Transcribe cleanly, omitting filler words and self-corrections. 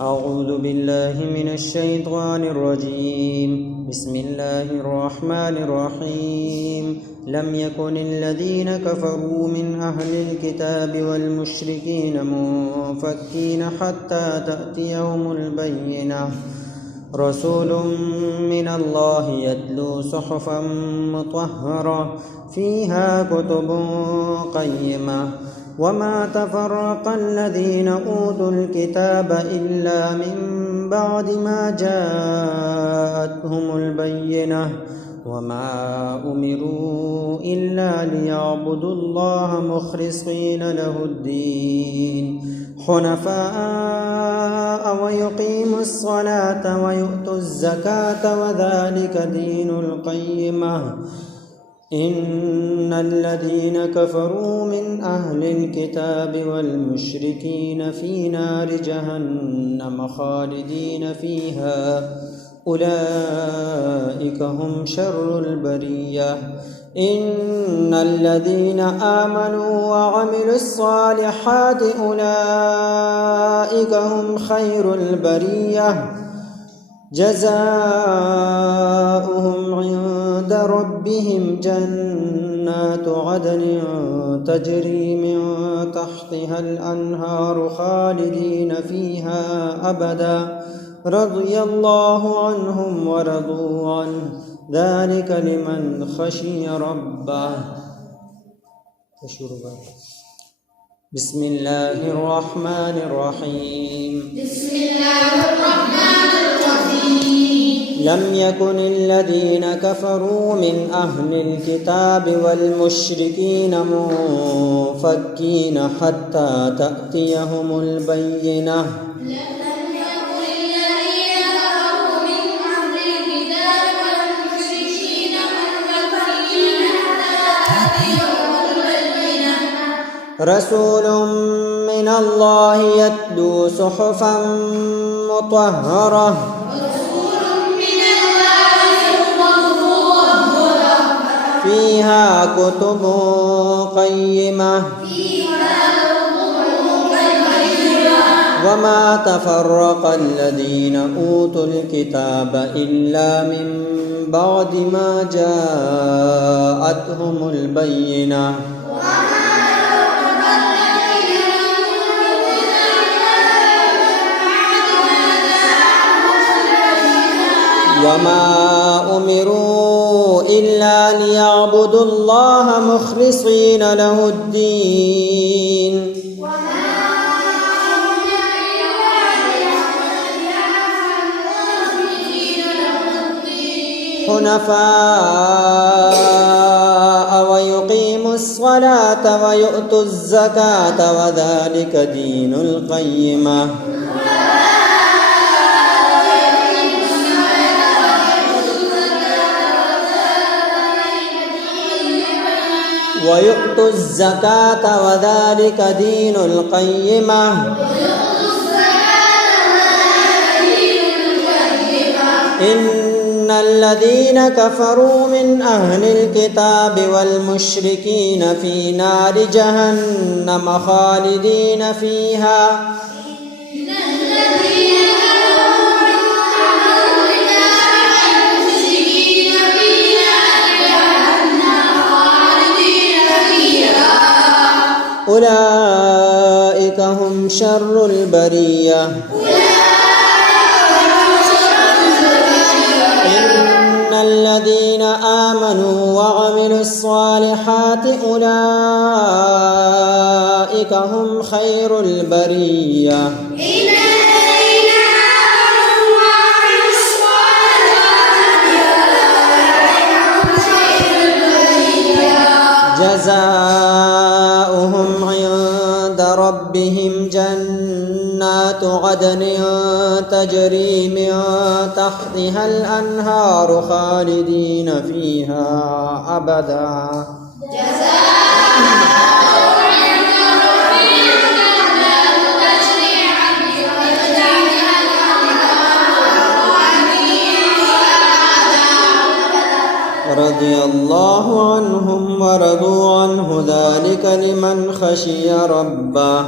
أعوذ بالله من الشيطان الرجيم. بسم الله الرحمن الرحيم. لم يكن الذين كفروا من أهل الكتاب والمشركين منفكين حتى تأتيهم البينة. رسول من الله يتلو صحفا مطهرة فيها كتب قيمة. وما تفرق الذين أوتوا الكتاب إلا من بعد ما جاءتهم البينة. وما أمروا إلا ليعبدوا الله مخلصين له الدين حنفاء ويقيموا الصلاة ويؤتوا الزكاة وذلك دين القيمة. إن الذين كفروا من أهل الكتاب والمشركين في نار جهنم خالدين فيها أولئك هم شر البرية. إن الذين آمنوا وعملوا الصالحات أولئك هم خير البرية جزاؤهم عند ربهم جنات عدن تجري من تحتها الأنهار خالدين فيها أبدا رضي الله عنهم ورضوا عنه ذلك لمن خشي ربه. بسم الله الرحمن الرحيم. بسم الله الرحمن الرحيم. لم يكن الذين كفروا من أهل الكتاب والمشركين منفكين حتى تأتيهم البينة. رسول من الله يتلو صحفا مطهرة فيها كتب قيمة. وما تفرق الذين أوتوا الكتاب إلا من بعد ما جاءتهم البينة. وما أمروا إلا ليعبدوا الله مخلصين له الدين حنفاء ويقيموا الصلاة ويؤتوا الزكاة وذلك دين القيمة. ويؤتوا الزكاة وذلك دين القيمة. إن الذين كفروا من أهل الكتاب والمشركين في نار جهنم خالدين فيها أولئك هم شر البرية. إن الذين آمنوا وعملوا الصالحات أولئك هم خير البرية. جزاؤهم عند ربهم جنات عدن تجري من تحتها الأنهار خالدين فيها أبدا رضي الله عنهم ورضوا عنه ذلك لمن خشي ربه.